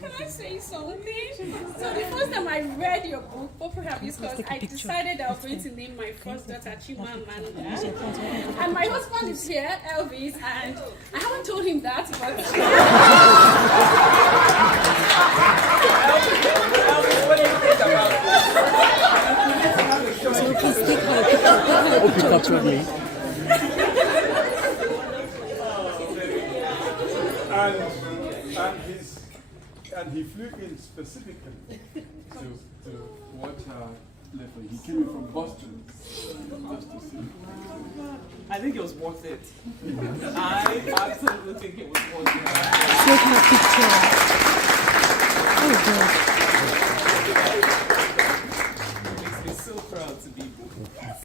Can I say something? So the first time I read your book, Purple Hibiscus, I decided I was going to name my first daughter Chimamaanda. And my husband is here, Elvis, and I haven't told him that, but... Elvis, what do you think about this? So please take her picture with me. And he flew in specifically to watch her level. He came in from Boston just to see. I think it was worth it. I absolutely think it was worth it. Take her picture. Oh God.